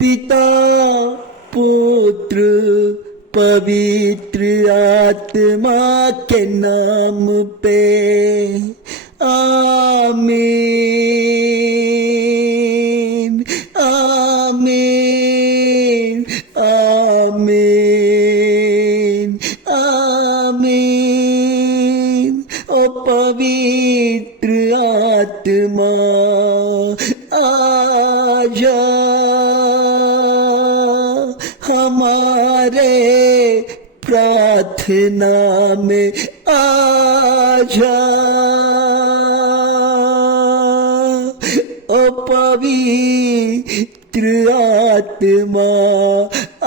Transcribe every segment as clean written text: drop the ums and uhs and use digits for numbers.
पिता पुत्र पवित्र आत्मा के नाम पे आमीन आमीन आमीन आमीन। ओ पवित्र आत्मा आजा हमारे प्रार्थना में आजा। ओ पवित्र आत्मा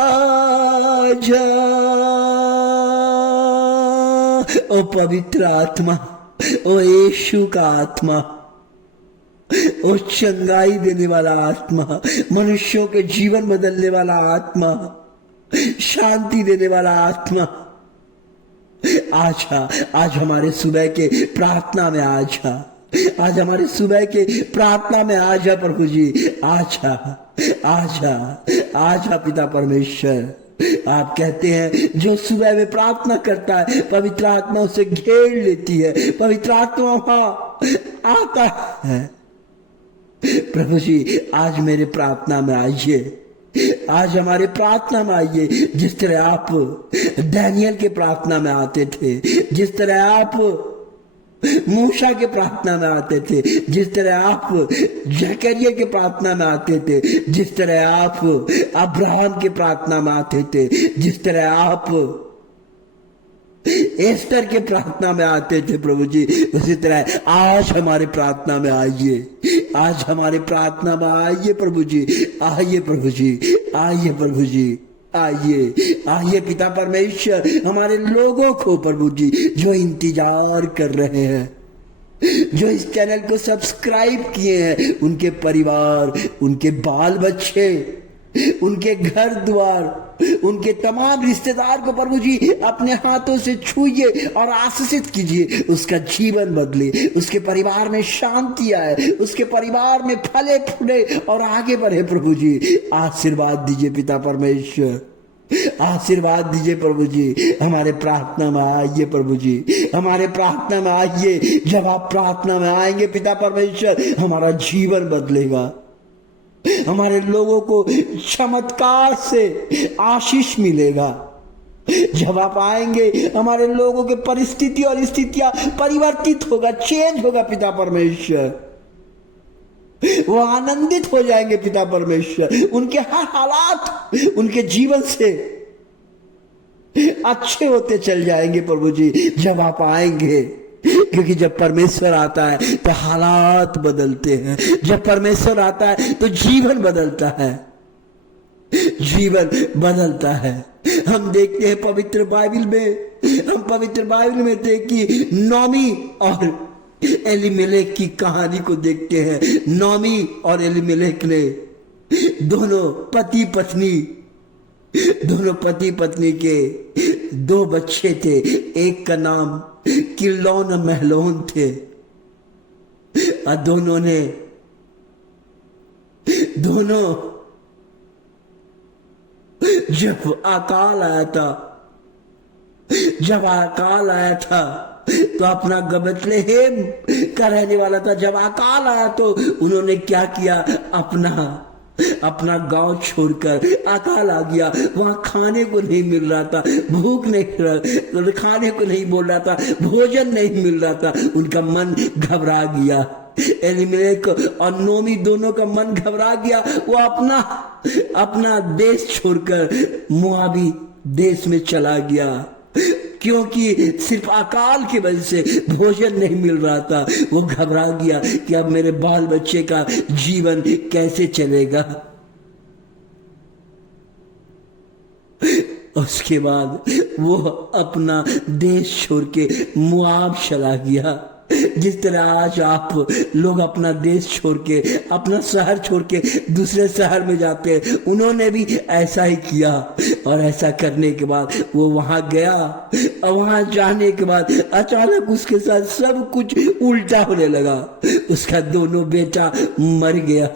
आजा। ओ पवित्र आत्मा, ओ यीशु का आत्मा, ओ चंगाई देने वाला आत्मा, मनुष्यों के जीवन बदलने वाला आत्मा, शांति देने वाला आत्मा, आजा। आज हमारे सुबह के प्रार्थना में आजा। आज हमारे सुबह के प्रार्थना में आजा प्रभु जी। आजा आजा आजा पिता परमेश्वर। आप कहते हैं जो सुबह में प्रार्थना करता है पवित्र आत्मा उसे घेर लेती है, पवित्र आत्मा वहां आता है। प्रभु जी आज मेरे प्रार्थना में आइए, आज हमारे प्रार्थना में आइए। जिस तरह आप दानियल के प्रार्थना में आते थे, जिस तरह आप मूसा के प्रार्थना में आते थे, जिस तरह आप जकरिया के प्रार्थना में आते थे, जिस तरह आप अब्राहम के प्रार्थना में आते थे, जिस तरह आप एस्तर के प्रार्थना में आते थे प्रभु जी, उसी तरह आज हमारे प्रार्थना में आइए। आज हमारे प्रार्थना में आइए प्रभु जी। आइए प्रभु जी, आइए प्रभु जी, आइए आइए पिता परमेश्वर। हमारे लोगों को प्रभु जी जो इंतजार कर रहे हैं, जो इस चैनल को सब्सक्राइब किए हैं, उनके परिवार, उनके बाल बच्चे, उनके घर द्वार, उनके तमाम रिश्तेदार को प्रभु जी अपने हाथों से छूइए और आशीषित कीजिए। उसका जीवन बदले, उसके परिवार में शांति आए, उसके परिवार में फले फूले और आगे बढ़े प्रभु जी। आशीर्वाद दीजिए पिता परमेश्वर, आशीर्वाद दीजिए प्रभु जी। हमारे प्रार्थना में आइए प्रभु जी, हमारे प्रार्थना में आइए। जब आप प्रार्थना में आएंगे पिता परमेश्वर, हमारा जीवन बदलेगा, हमारे लोगों को चमत्कार से आशीष मिलेगा। जब आप आएंगे हमारे लोगों के परिस्थिति और स्थितियां परिवर्तित होगा, चेंज होगा पिता परमेश्वर। वो आनंदित हो जाएंगे पिता परमेश्वर। उनके हर हालात उनके जीवन से अच्छे होते चल जाएंगे प्रभु जी जब आप आएंगे। क्योंकि जब परमेश्वर आता है तो हालात बदलते हैं, जब परमेश्वर आता है तो जीवन बदलता है, जीवन बदलता है। हम देखते हैं पवित्र बाइबल में, हम पवित्र बाइबल में देखिए नोमी और एलीमेलेक की कहानी को देखते हैं। नोमी और एलीमेलेक ने दोनों पति पत्नी के दो बच्चे थे। एक का नाम किल्लोन महलोन थे और दोनों जब अकाल आया था तो अपना बेथलेहेम का रहने वाला था। जब अकाल आया तो उन्होंने क्या किया, अपना गांव छोड़कर अकाल आ गया। वहां खाने को नहीं मिल रहा था, भूख नहीं, खाने को नहीं बोल रहा था, भोजन नहीं मिल रहा था। उनका मन घबरा गया। एलीमेलेक और नोमी दोनों का मन घबरा गया। वो अपना देश छोड़कर मोआबी देश में चला गया, क्योंकि सिर्फ अकाल की वजह से भोजन नहीं मिल रहा था। वो घबरा गया कि अब मेरे बाल बच्चे का जीवन कैसे चलेगा। उसके बाद वो अपना देश छोड़ के मोआब चला गया। जिस तरह आज आप लोग अपना देश छोड़ के, अपना शहर छोड़ के दूसरे शहर में जाते हैं, उन्होंने भी ऐसा ही किया। और ऐसा करने के बाद वो वहां गया और वहां जाने के बाद अचानक उसके साथ सब कुछ उल्टा होने लगा। उसका दोनों बेटा मर गया।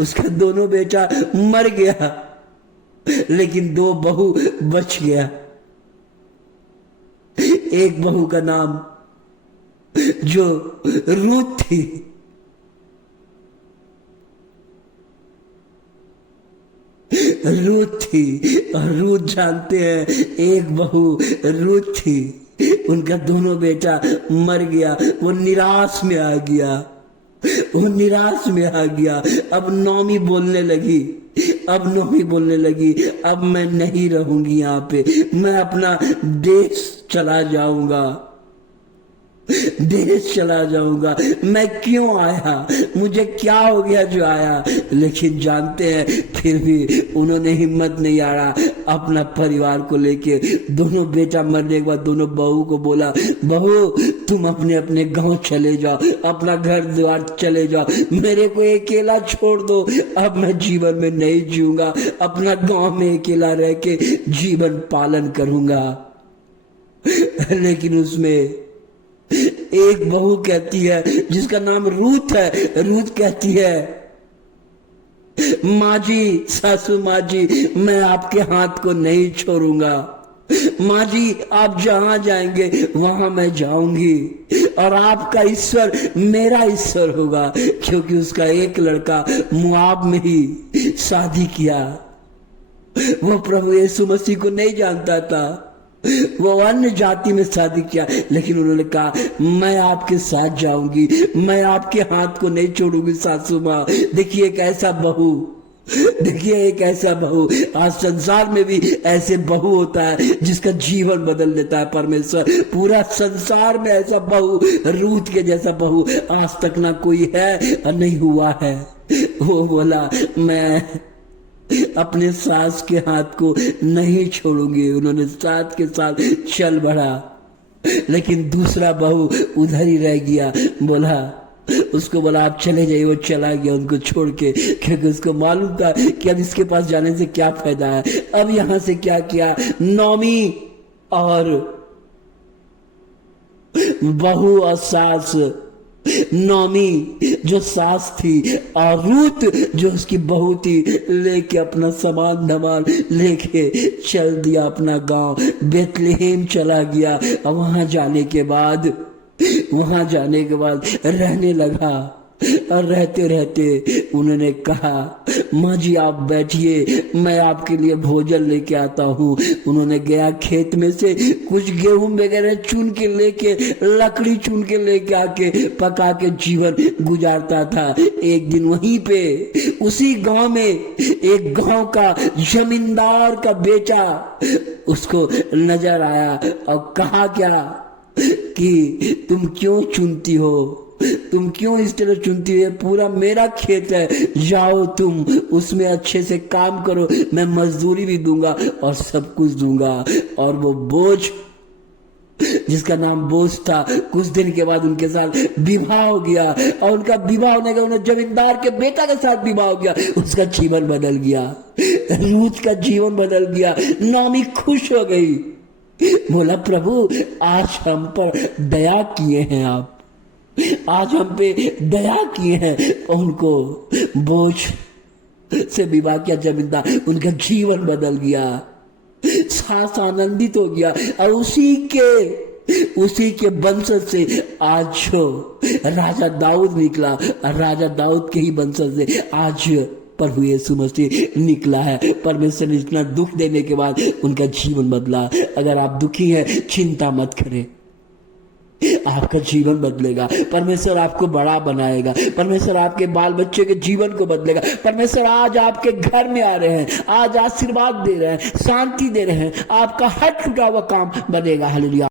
उसका दोनों बेटा मर गया, लेकिन दो बहू बच गया। एक बहू का नाम जो रूत थी, रूत थी। और रूत जानते हैं, एक बहू रूत थी, उनका दोनों बेटा मर गया। वो निराश में आ गया, वो निराश में आ गया। अब नौमी बोलने लगी, अब नौमी बोलने लगी, अब मैं नहीं रहूंगी यहाँ पे, मैं अपना देश चला जाऊंगा, देश चला जाऊंगा। मैं क्यों आया, मुझे क्या हो गया जो आया। लेकिन जानते हैं, फिर भी उन्होंने हिम्मत नहीं हारा, अपना परिवार को लेके दोनों बेटा मरने के बाद दोनों बहू को बोला, बहू तुम अपने अपने गांव चले जाओ, अपना घर द्वार चले जाओ, मेरे को अकेला छोड़ दो, अब मैं जीवन में नहीं जीऊंगा, अपना गांव में अकेला रह के जीवन पालन करूंगा। लेकिन उसमें एक बहू कहती है, जिसका नाम रूत है, रूत कहती है, माँ जी, सासू माँ जी, मैं आपके हाथ को नहीं छोड़ूंगा, माँ जी आप जहां जाएंगे वहां मैं जाऊंगी, और आपका ईश्वर मेरा ईश्वर होगा। क्योंकि उसका एक लड़का मुआब में ही शादी किया, वो प्रभु यीशु मसीह को नहीं जानता था, वो अन्य जाति में शादी किया। लेकिन उन्होंने कहा, मैं आपके साथ जाऊंगी, मैं आपके हाथ को नहीं छोड़ूंगी सासू माँ। देखिए एक ऐसा बहू, देखिए एक ऐसा बहू, आज संसार में भी ऐसे बहू होता है जिसका जीवन बदल देता है परमेश्वर। पूरा संसार में ऐसा बहू, रूत के जैसा बहू आज तक ना कोई है और नहीं हुआ है। वो बोला, मैं अपने सास के हाथ को नहीं छोड़ूंगी। उन्होंने साथ के साथ चल बढ़ा, लेकिन दूसरा बहू उधर ही रह गया। बोला, उसको बोला आप चले जाइए, वो चला गया उनको छोड़ के, क्योंकि उसको मालूम था कि अब इसके पास जाने से क्या फायदा है। अब यहां से क्या किया, नौमी और बहू और सास, नौमी जो सास थी और रूत जो उसकी बहू थी, लेके अपना सामान धमाल लेके चल दिया अपना गांव, बेतलेहम चला गया। और वहां जाने के बाद रहने लगा। और रहते रहते उन्होंने कहा, माँ जी आप बैठिए, मैं आपके लिए भोजन लेके आता हूँ। उन्होंने गया खेत में से कुछ गेहूं वगैरह चुन के लेके, लकड़ी चुन के लेके आके पका के जीवन गुजारता था। एक दिन वहीं पे उसी गांव में एक गांव का जमींदार का बेटा उसको नजर आया और कहा क्या कि तुम क्यों चुनती हो, तुम क्यों इस तरह चुनती है, पूरा मेरा खेत है, जाओ तुम उसमें अच्छे से काम करो, मैं मजदूरी भी दूंगा और सब कुछ दूंगा। और वो बोझ, जिसका नाम बोझ था, कुछ दिन के बाद उनके साथ विवाह हो गया। और उनका विवाह होने का, उन्हें जमींदार के बेटा के साथ विवाह हो गया। उसका जीवन बदल गया, रूत का जीवन बदल गया। नौमी खुश हो गई, बोला प्रभु आज हम पर दया किए हैं आप, आज हम पे दया किए हैं। उनको बोझ से विवाह किया जमींदार, उनका जीवन बदल गया, सास आनंदित हो गया। और उसी के वंशज से आज जो राजा दाऊद निकला, और राजा दाऊद के ही वंशज से आज प्रभु यीशु मसीह निकला है। परमेश्वर ने इतना दुख देने के बाद उनका जीवन बदला। अगर आप दुखी हैं, चिंता मत करें, आपका जीवन बदलेगा। परमेश्वर आपको बड़ा बनाएगा, परमेश्वर आपके बाल बच्चे के जीवन को बदलेगा। परमेश्वर आज आपके घर में आ रहे हैं, आज आशीर्वाद दे रहे हैं, शांति दे रहे हैं, आपका हर छुटा हुआ काम बनेगा। हालेलुया।